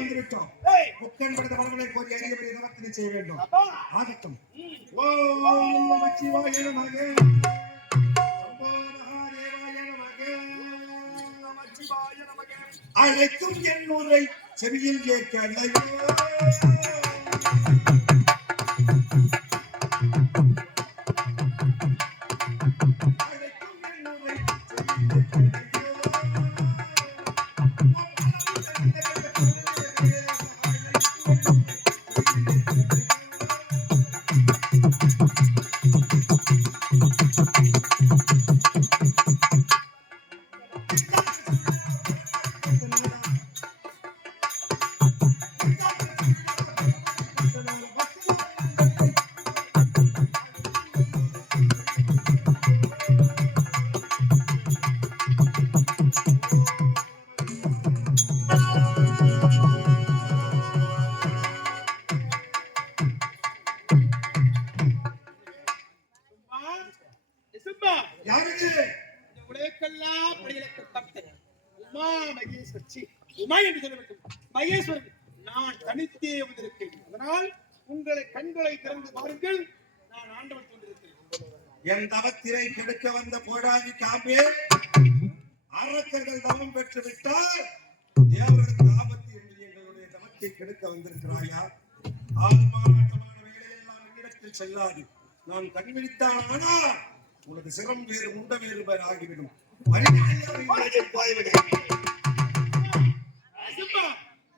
வந்துவிட்டோம். புக்கன் படுத்த மரங்களை கோரி அறியப்படி நமக்கு செய்ய வேண்டும். ஆகட்டும். ஓம் நமச்சிவாய நமக. அழைக்கும் என்னூரை செவியில் கேட்க மகேஸ்வரன் நான் தனித்தே வந்திருக்கேன். அதனால் உங்களை கண்களை திறந்து பாருங்கள். நான் ஆண்டவன் கொண்டிருக்கிறேன். என் தவத்திரை கெடுக்க வந்த போராடி காம்பே அரக்கர்கள் தவம் பெற்று விட்டால் தேவர்களுக்கு ஆபத்து என்று எங்களுடைய தவத்தை கெடுக்க வந்திருக்கிறாயா? ஆத்மானமான வேலையெல்லாம் என்னிடத்தில் செல்லாது. நான் கண்விழித்தான் ஆனால் உனது சிரம் வேறு முண்ட வேறு பேர் ஆகிவிடும்.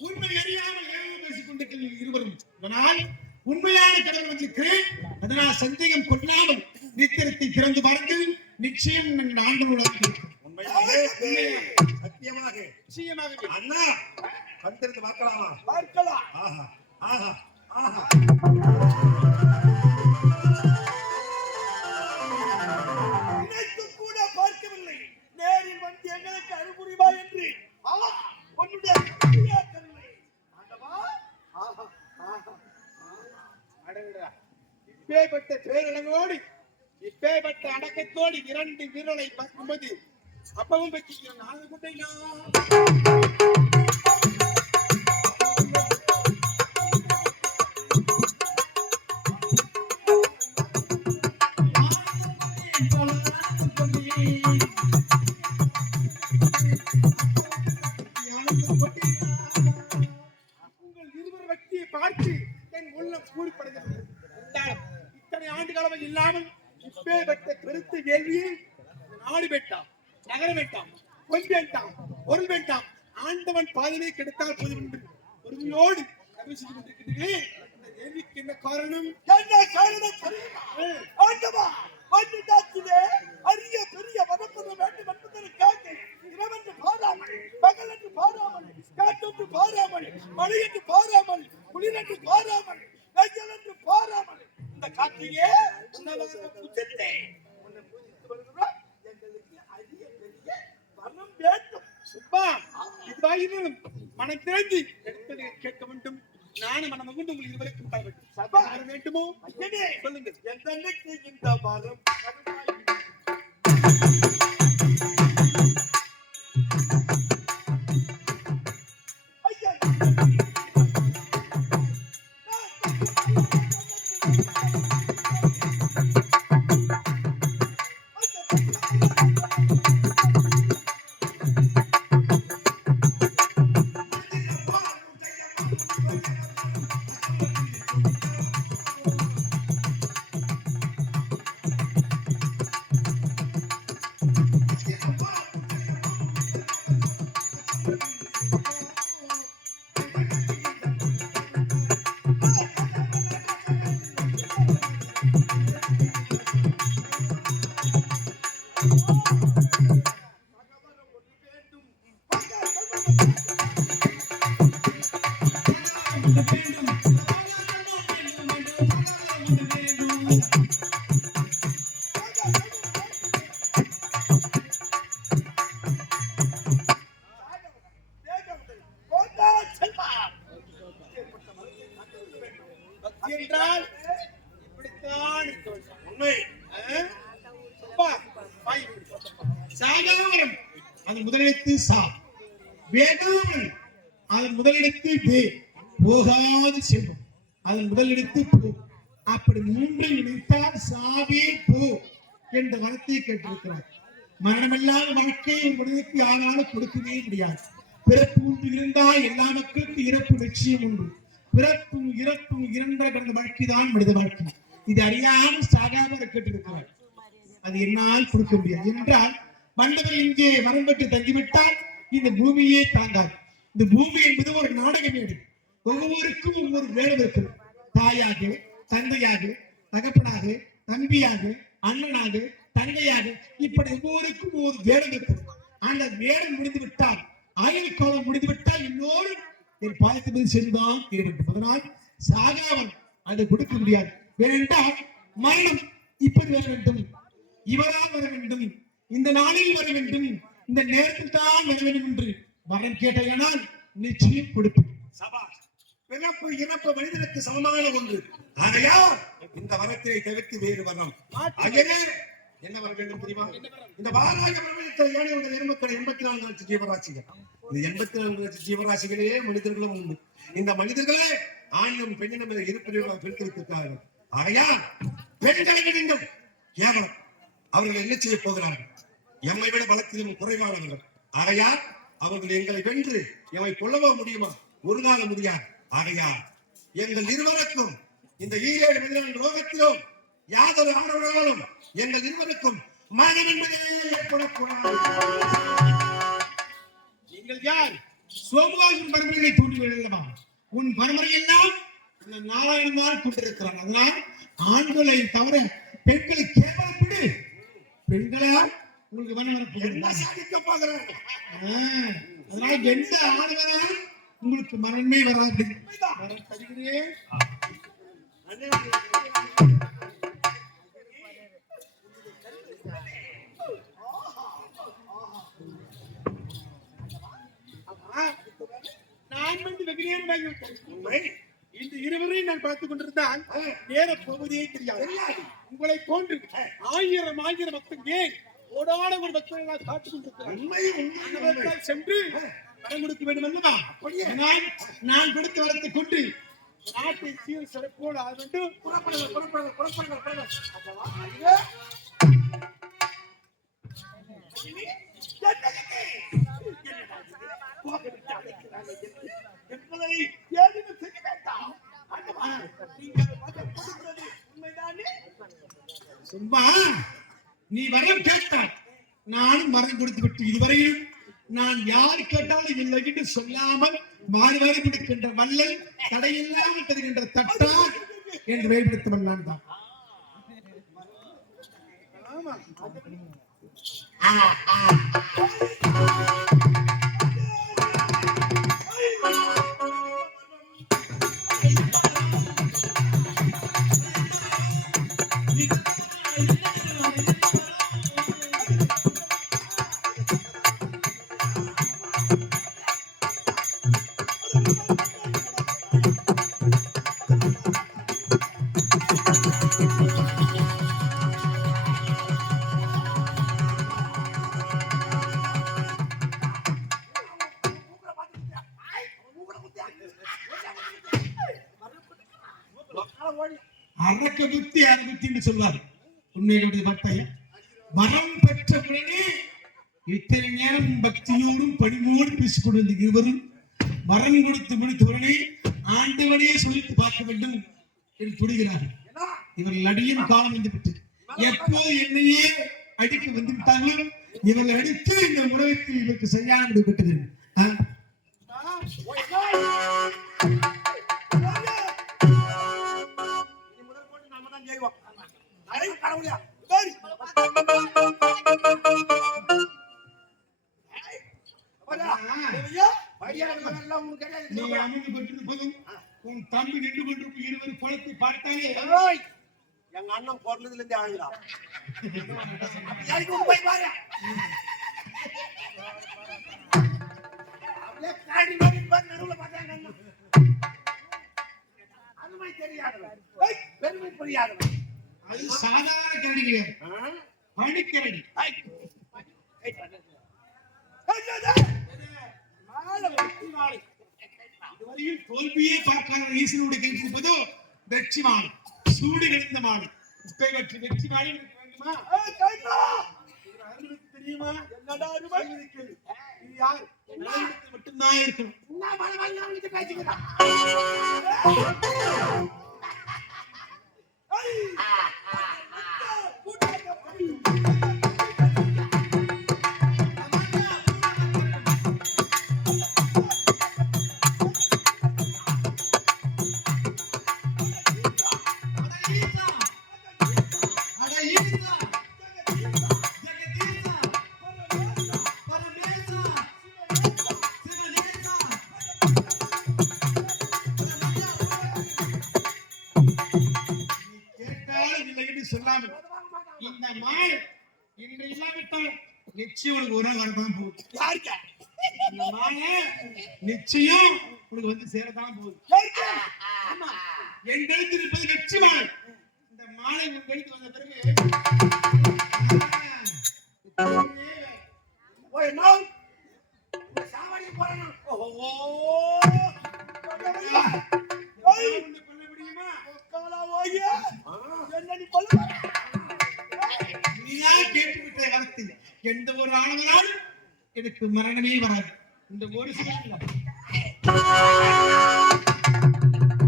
உண்மை அறியாமல் பேசிக் கொண்டிருக்கிறீர்கள் இருவரும். ஆனால் உண்மையான கடவுள் வந்திருக்கிறேன். அதனால் சந்தேகம் கொள்ளாமல் நித்திரத்தை திறந்து பார்த்து நிச்சயம் ஆண்டவன் சத்தியமாக நிச்சயமாக அண்ணா வந்திருந்து பார்க்கலாமா? பார்க்கலாம். ஆஹா ஆஹா ஆஹா. கூட பார்க்கவில்லை. நேரில் வந்து எங்களுக்கு அறிவுரிவா என்று இப்பேற்பட்ட பேரழகோடு இப்பேற்பட்ட அடக்கத்தோடு இரண்டு வீரலை பார்க்கும்போது அப்பவும் பற்றிக்கிறேன். நான் கொண்டேனா உங்கள் இருவர் வக்தியை பார்த்து என் உள்ளம் கூறிப்படுகிறது. இத்தனை ஆண்டு காலம் இல்லாமல் இப்பேற்பட்ட பெருத்த கேள்வியை நாடு வேண்டாம், நகர வேண்டாம், பொன் வேண்டாம், பொருள் வேண்டாம், ஆண்டவன் பாதனை கெடுத்தால் போதும் என்று பொறுமையோடு கவிழ்ந்து கொண்டிருக்கிறீர்களே. இந்த கேள்விக்கு என்ன காரணம்? என்ன காரணம் தெரியுமா? ஆண்டவா, மண்ணிலே அரிய பெரிய வனப்பட வேண்டும் என்பதற்காக இரவென்று பாராமல், பகல் என்று பாராமல், காற்றென்று பாராமல், மழை என்று பாராமல், குளிரென்று பாராமல், வெயில் என்று பாராமல் இந்த காற்றிலே புதித்தே உன்னை பூஜித்து வருகிறோம். எங்களுக்கு அரிய பெரிய வனம் வேண்டும். சுப்பா, இதுவாயினும் மனம் திறந்து எடுத்து கேட்க வேண்டும். நானும் மனம் மகிழ்ந்து உங்கள் இருவருக்கும் தர வேண்டும். சபா வேண்டுமோ? சொல்லுங்கள். எந்தன்னைக்கு இந்த வரம் என்றால் இப்படித்தான் உண்மை. சாகாரம் அது முதலெழுத்து சா. வேதாமல் அதன் முதலெடுத்து வே போகாது செல்வம் அதன் முதலெடுத்து போ அப்படி மூன்றை இணைத்தால் சாவே போ என்ற வார்த்தையை கேட்டிருக்கிறார். மரணமில்லாத வாழ்க்கையை ஒரு மனிதனுக்கு யாராலும் கொடுக்கவே முடியாது. பிறப்பு ஒன்று இருந்தால் எல்லா மக்களுக்கும் இறப்பு நிச்சயம் உண்டு. பிறப்பும் இறப்பும் இரண்ட கடந்த வாழ்க்கை தான் மனித வாழ்க்கை. இது அறியாமல் சாகாமல் கேட்டிருக்கிறார். அது என்னால் கொடுக்க முடியாது என்றால் மன்னவர் இங்கே மரம் பெற்று தங்கிவிட்டால் இந்த பூமியே தாங்காது. இந்த பூமி என்பது ஒரு நாடக மேடை. ஒவ்வொருக்கும் ஒவ்வொரு வேடம் இருக்கிறது. தாயாக, தந்தையாக, தகப்பனாக, தம்பியாக, அண்ணனாக, தங்கையாக, இப்படி ஒவ்வொருக்கும் ஒவ்வொரு வேடம் இருக்கிறது. அந்த வேடம் முடிந்து விட்டால், ஆயுள் காலம் முடிந்து விட்டால் எல்லோரும் என் பாதத்தின் மீது சென்றுதான் தீர வேண்டும். அதனால் சாகாமல் அதை கொடுக்க முடியாது. வேண்டாம் மரணம் இப்படி வர வேண்டும், இவரால் வர வேண்டும், இந்த நாளில் வர வேண்டும், இந்த நேரத்தில் தான் வர வேண்டும் என்று வரம் கேட்டால் நிச்சயம் கொடுப்பேன். சபாஷ். பிறப்பு இறப்பு மனிதனுக்கு சமமான ஒன்று. ஆகையால் இந்த வரத்தை தவிர்த்து வேறு வரம் என்ன வர வேண்டும் தெரியுமா? இந்த பாலாக பிரபஞ்சத்தில் ஏழை உள்ள எருமக்கள் 84 லட்சம் ஜீவராசிகள். இந்த 84 லட்சம் ஜீவராசிகளே மனிதர்களும் உண்டு. இந்த மனிதர்களே ஆணிலும் பெண்ணிலும் இருப்பிடம் பிரித்து வைத்திருக்கிறார்கள். ஆகையால் பெண்களை விடுங்கள் கேவலம். அவர்கள் என்ன செய்ய போகிறார்கள்? எம்மை விட பலத்திலும் குறைவானவர்கள். ஆகையால் அவர்கள் எங்களை வென்று எம்மை கொல்லவோ முடியுமா? ஒரு நாள் முடியாது. ஆகையால் எங்கள் இருவருக்கும் இந்த ஈரேழு மனிதர்கள் லோகத்திலும் யாதொரு ஆடவர்களாலும் எங்கள் இருவருக்கும் மரணம் என்பதே ஏற்படக்கூடாது. நீங்கள் யார்? சோமவாசன் பரம்பரையை தூண்டிவிடலாமா? உன் பரம்பரையெல்லாம் நாராயணமால் கொண்டிருக்கிறான். அதனால் ஆண்களை தவிர பெண்களை கேவலப்படு. பெண்களால் உங்களுக்கு என்ன சாதிக்க போகிறார்கள்? அதனால எந்த ஆண்களால் உங்களுக்கு மரணமே வராது. தருகிறேன். நான் வந்து வெகு நேரம் ஆகிவிட்டேன். இந்த இருவரையும் நான் பார்த்துக் கொண்டிருந்தால் நேர போவதே தெரியாது. உங்களை போன்று ஆயிரம் பக்தன் ஏன் ஓடான ஒரு பக்தனை நான் காத்துக் கொண்டிருக்கிறேன். சென்று வரம் கொடுக்க வேண்டும் அல்லவா? நான் கொடுத்த வரத்தை கொண்டு நாட்டை சீர் சிறப்போடு ஆக வேண்டும். சும்மா நீ வரம் கேட்டால் நானும் வரம் கொடுத்து விட்டு இதுவரையில் நான் யார் கேட்டாலும் இல்லை என்று சொல்லாமல் மாறி மாறி கொடுக்கின்ற வல்லல் தடையில்லாமல் தருகின்ற தட்டா என்று வெளிப்படுத்தவன் நான் தான். அரக்க புத்தி அறுபத்தி என்று சொல்வார். உண்மையிலுடைய வார்த்தை. வரம் பெற்ற உடனே இத்தனை நேரம் பக்தியோடும் பணிவோடு பேசிக் கொண்டிருந்த இருவரும் வரம் கொடுத்து முடித்த உடனே ஆண்டவனையே சொல்லித்து பார்க்க வேண்டும் என்று துடிகிறார்கள். இவர்கள் அடியின் காலம் வந்துவிட்டு எப்போது என்னையே அடிக்க வந்து விட்டாங்களோ இவர்கள் அடித்து இந்த உலகத்தில் இதற்கு சரியான முடிவு பெற்றது. உன் தம்பி நின்று கொண்டிருக்கும் இருவர் குளத்தை பார்த்தாலே எங்க அண்ணன் பிறந்ததுல இருந்து ஆளுகிறான். அருமை தெரியாதவன், பெருமை புரியாதவன். அது சாதாரண கரடி கிடையாது, பனிக்கரடி. மாலை வெற்றி மாலை. இதுவரையில் தோல்வியே பார்க்காத ஈசனுடைய கையில் இருப்பதோ வெற்றி மாலை, சூடு கிடந்த மாலை. இப்பை வெற்றி மாலை எனக்கு வேண்டுமா? கைதா. இது அருளுக்கு தெரியுமா? என்னடா அருமை? இது யார்? நல்லெண்ணத்தில் மட்டும்தான் இருக்கணும். என்ன மலை மலை அவனுக்கு பேசிக்கிறான்? அட ஈசா, ஜெகதீசா, பரமேசா, சிவனேசா, நீ கேட்டாலும் இல்லை என்று சொல்லாமல் இந்த மாலை இன்று இல்லாவிட்டால் நிச்சயம் உனக்கு ஒரு நாள் வரதான் போகுது. யாருக்கா? இந்த மாலை நிச்சயம் உனக்கு வந்து சேரதான் போகுது. யாருக்கா? ஆமா, என் கழுத்து இருப்பது வெற்றி மாலை. இந்த மாலை உன் கழுத்து வந்த பிறகு ஓய் நான் சாவடி போறேன். ஓஹோ. ஓய் உன்னை கொல்ல முடியுமா? காலா ஓய்யா. என்ன நீ கொல்ல? நீயா கேட்டுவிட்ட வார்த்தை எந்த ஒரு ஆணவரால் எனக்கு மரணமே வராது. இந்த ஒரு சிவன்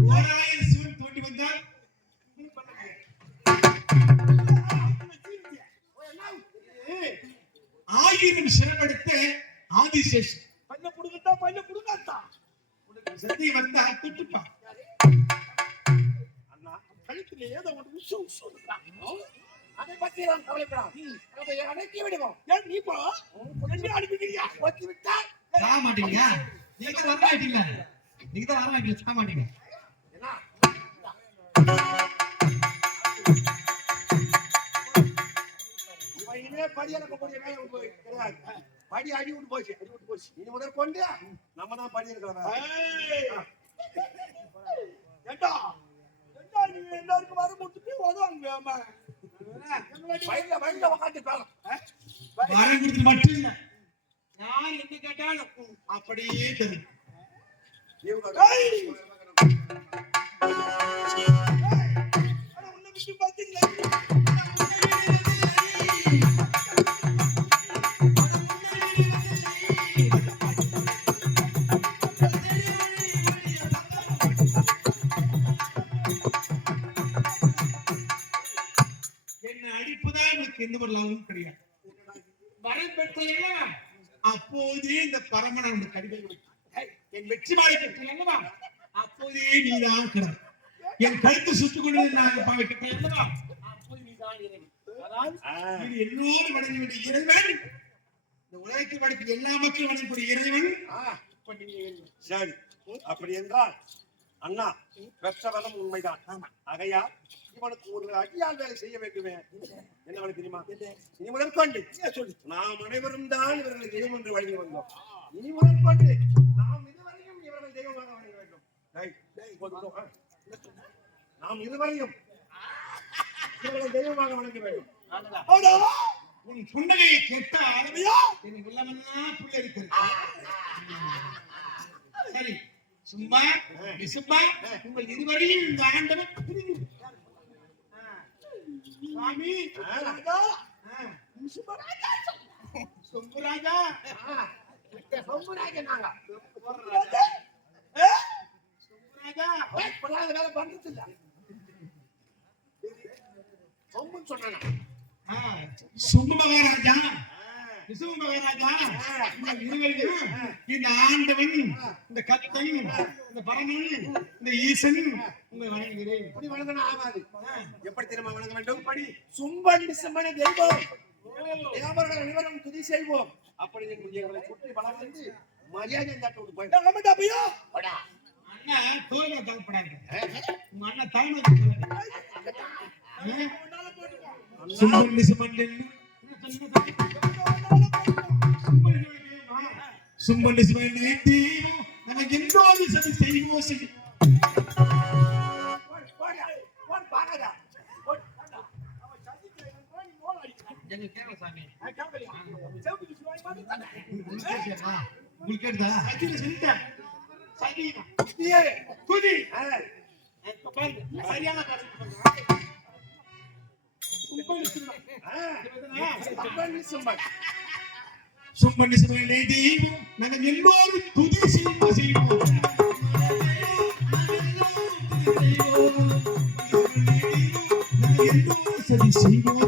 ஓராயிரம் சிவன் தோண்டி வந்தால் ஒண்ணும் பண்ண முடியாது. ஆயிரம் சிறப்படுத்த ஆதிசேஷன் பல்ல புடுங்கட்டா பல்ல புடுங்கட்டா. உனக்கு சக்தி வந்தா தொட்டுப்பா. அண்ணா கழுத்துல ஏதோ ஒரு உசு உசு அதை பத்தி நான் கவலைப்படாம். அதை அடக்கி விடுவோம். ஏன் நீ போ உடனே அனுப்பிக்கிறியா? ஒத்தி விட்டா சாக மாட்டீங்க. நீங்க தான் வர மாட்டீங்க. நீங்க தான் வர மாட்டீங்க. சாக மாட்டீங்க. என்ன? இனிமே படி இறக்கக்கூடிய வேலை உனக்கு கிடையாது. படி அடி விட்டு போச்சு. அடி விட்டு போச்சு. இனி முதல் கொண்டு நம்ம தான் படி இருக்கிறோம். ஏண்டா நீ எல்லாருக்கும் வர முடிச்சுட்டு உதவாங்க அம்மா. வயல்ல உக்காந்து பேரம். வரம் கொடுத்து மட்டும் இல்ல, யார் எங்க கேட்டாலும் அப்படியே தரும். உன்னை விட்டு பாத்தீங்களா? என்னை அடிப்புதான் எனக்கு எந்த ஒரு லாபமும் கிடையாது. வரம் பெற்றீங்களா அப்போதே இந்த பரமன் அந்த கடிதம் என் வெற்றி மாலை பெற்றீங்களா அப்போதே நீதான் கிடக்கு. என் கழுத்து சுட்டுக் கொண்டு நான் பாவிக்கிட்டேன் அல்லவா அப்போது நீதான் இறைவன். அதாவது இது எல்லோரும் வணங்க வேண்டிய இறைவன், இந்த உலகத்தில் வணங்கிய எல்லா மக்களும் வணங்கக்கூடிய இறைவன். இப்ப நீங்க சரி, அப்படி என்றால் அண்ணா பெற்ற வரம் உண்மைதான். ஆகையா இவனுக்கு ஒரு அடியால் வேலை செய்ய வேண்டுமே. என்ன வேலை தெரியுமா? இனி முதற்கொண்டு சொல்லு, நாம் அனைவரும் தான் இவர்களை தெய்வம் என்று வழங்கி வந்தோம். இனி முதற்கொண்டு நாம் இதுவரையும் இவர்கள் தெய்வமாக வழங்க வேண்டும். நாம் இதுவரையும் இவர்கள் தெய்வமாக வழங்க வேண்டும். உன் புன்னகையை கேட்டால் எனக்கு உள்ளமெல்லாம் புள்ள இருக்கிறது. சரி, சும்மா சும்மா உங்கள் இருவரையும் இந்த ஆண்டவன் சுவாமி ராஜா சுப்பராஜா சுப்பராஜா நாங்க சுப்பராஜா இப்பெல்லாம் வேலை பண்றது இல்ல. சொம்புன்னு சொன்னாங்க. சுப்பு மகாராஜா விசுவ மகாராஜா இந்த ஆண்டவன், இந்த கத்தன், இந்த பரமன், இந்த ஈசன் உங்களை வணங்குகிறேன். இப்படி வணங்கணும் ஆகாது. எப்படி தெரியுமா வணங்க வேண்டும்? படி சும்பன் நிசமன தெய்வம் தேவர்கள் அனைவரும் துதி செய்வோம். அப்படி எங்களை சுற்றி வளம் வந்து மரியாதை காட்ட விட்டு போய் அண்ணா தோல்வி தரப்படாது. உங்க அண்ணா தலைமை சும்பன் நிசமன் சும்பன் நிசமன் தீவோ நமக்கு எந்தோது சதி செய்வோ செய்யும். எங்க கேவல சாமி உங்களுக்கு கேட்டதா? சத்தியில சொல்லிட்டேன். சதினா. குதியே. குதி. ஆ, இப்ப பாருங்க. சரியான பாருங்க. சும்பன் ஆ, சும்பன் சும்பன். சும்மன் சுமனே தெய்வம் நாங்கள் எல்லோரும் துதி செய்வோம். நாங்கள் எல்லோரும் சதி செய்வோம்.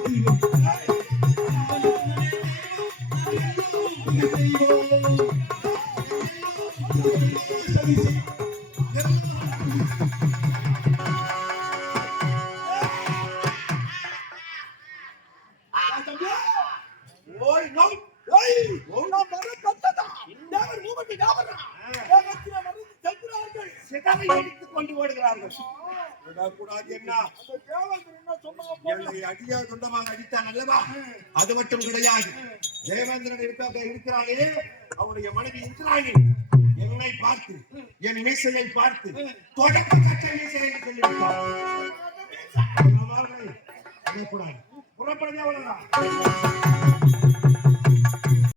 ஓய் நோ. ஏய், ஒண்ணா மரம் தட்டதா. தேவர் மூவட்டு யாவரா. தேவத்திலே மருந்து செல்கிறார்கள். சிதவை எடுத்துக் கொண்டு ஓடுகிறார்கள். விடக்கூடாது என்ன? அந்த தேவர்கள் என்ன சொன்னாங்க? என்னை அடியா துண்டமாக அடித்தான் அல்லவா? அது மட்டும் கிடையாது. தேவேந்திரன் இருக்கிறானே, அவருடைய மனைவி இருக்கிறானே, என்னை பார்த்து என் மீசையை பார்த்து தொடக்க கட்ட மீசை என்று சொல்லிவிட்டார். விடக்கூடாது. புறப்படுதே அவ்வளவுதான்.